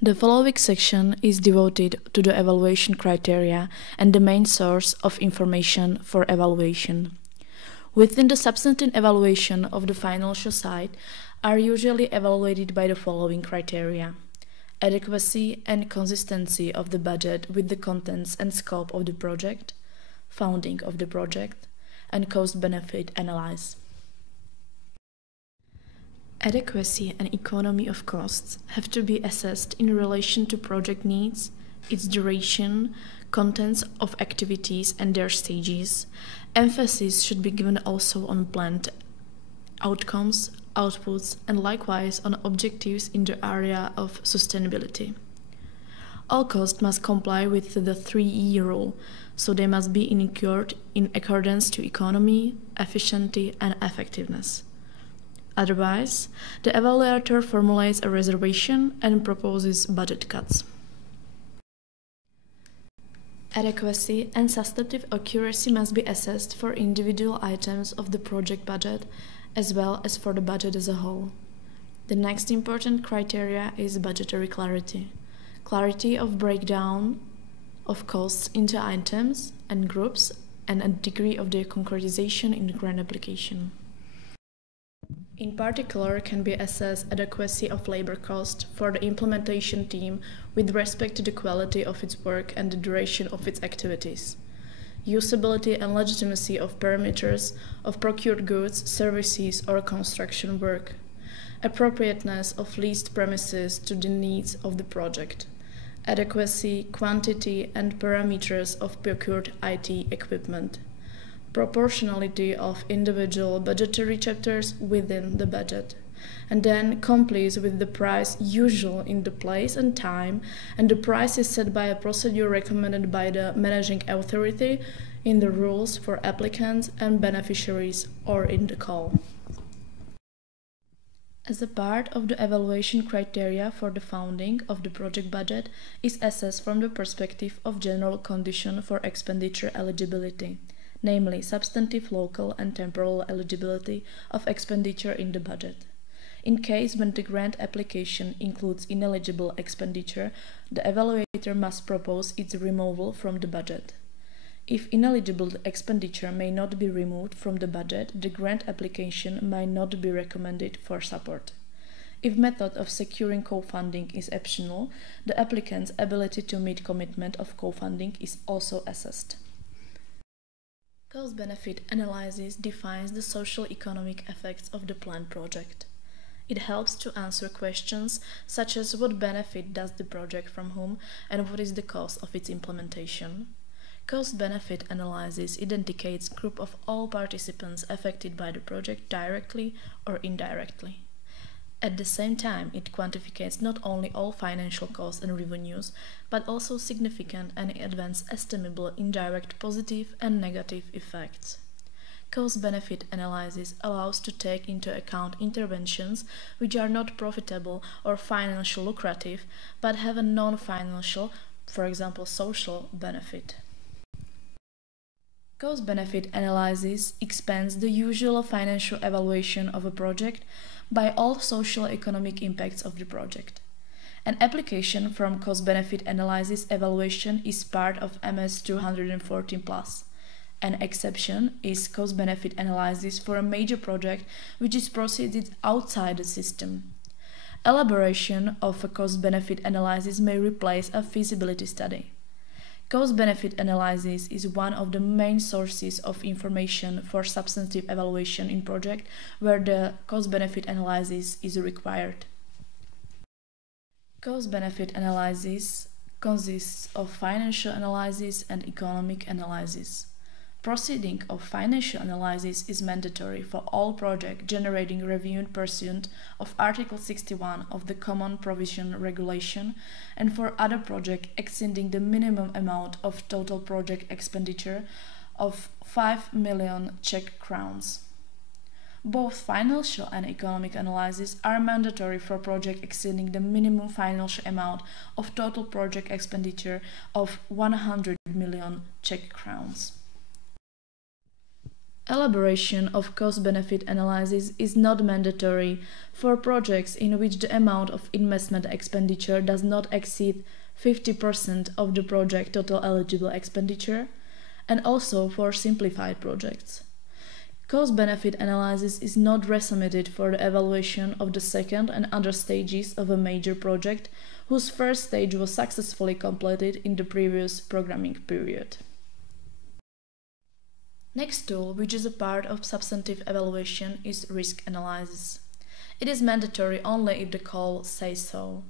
The following section is devoted to the evaluation criteria and the main source of information for evaluation. Within the substantive evaluation of the financial side are usually evaluated by the following criteria: adequacy and consistency of the budget with the contents and scope of the project, funding of the project, and cost-benefit analysis. Adequacy and economy of costs have to be assessed in relation to project needs, its duration, contents of activities and their stages. Emphasis should be given also on planned outcomes, outputs, and likewise on objectives in the area of sustainability. All costs must comply with the 3E rule, so they must be incurred in accordance to economy, efficiency, and effectiveness. Otherwise, the evaluator formulates a reservation and proposes budget cuts. Adequacy and substantive accuracy must be assessed for individual items of the project budget as well as for the budget as a whole. The next important criteria is budgetary clarity. Clarity of breakdown of costs into items and groups and a degree of their concretization in the grant application. In particular, can be assessed adequacy of labor cost for the implementation team with respect to the quality of its work and the duration of its activities. Usability and legitimacy of parameters of procured goods, services, or construction work. Appropriateness of leased premises to the needs of the project. Adequacy, quantity, and parameters of procured IT equipment. Proportionality of individual budgetary chapters within the budget, and then complies with the price usual in the place and time, and the price is set by a procedure recommended by the managing authority in the rules for applicants and beneficiaries or in the call. As a part of the evaluation criteria for the founding of the project budget is assessed from the perspective of general condition for expenditure eligibility, namely substantive, local, and temporal eligibility of expenditure in the budget. In case when the grant application includes ineligible expenditure, the evaluator must propose its removal from the budget. If ineligible expenditure may not be removed from the budget, the grant application may not be recommended for support. If method of securing co-funding is optional, the applicant's ability to meet commitment of co-funding is also assessed. Cost-benefit analysis defines the social-economic effects of the planned project. It helps to answer questions such as what benefit does the project from whom and what is the cost of its implementation. Cost-benefit analysis identifies group of all participants affected by the project directly or indirectly. At the same time, it quantifies not only all financial costs and revenues, but also significant and in advance estimable indirect positive and negative effects. Cost-benefit analysis allows to take into account interventions which are not profitable or financially lucrative, but have a non-financial, for example, social benefit. Cost-benefit analysis expands the usual financial evaluation of a project by all socio-economic impacts of the project. An application from cost-benefit analysis evaluation is part of MS 214+. An exception is cost-benefit analysis for a major project which is proceeded outside the system. Elaboration of a cost-benefit analysis may replace a feasibility study. Cost-benefit analysis is one of the main sources of information for substantive evaluation in project where the cost-benefit analysis is required. Cost-benefit analysis consists of financial analysis and economic analysis. Proceeding of financial analysis is mandatory for all projects generating revenue pursuant of Article 61 of the Common Provision Regulation and for other projects exceeding the minimum amount of total project expenditure of 5 million Czech crowns. Both financial and economic analysis are mandatory for projects exceeding the minimum financial amount of total project expenditure of 100 million Czech crowns. Elaboration of cost-benefit analysis is not mandatory for projects in which the amount of investment expenditure does not exceed 50% of the project total eligible expenditure, and also for simplified projects. Cost-benefit analysis is not resubmitted for the evaluation of the second and other stages of a major project whose first stage was successfully completed in the previous programming period. Next tool, which is a part of substantive evaluation, is risk analysis. It is mandatory only if the call says so.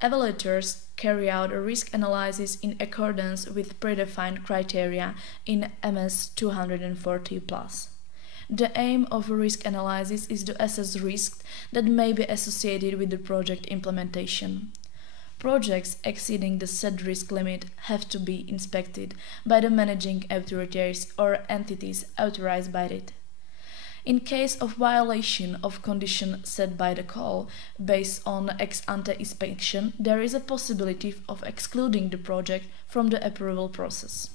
Evaluators carry out a risk analysis in accordance with predefined criteria in MS 240+. The aim of a risk analysis is to assess risks that may be associated with the project implementation. Projects exceeding the set risk limit have to be inspected by the managing authorities or entities authorized by it. In case of violation of condition set by the call based on ex-ante inspection, there is a possibility of excluding the project from the approval process.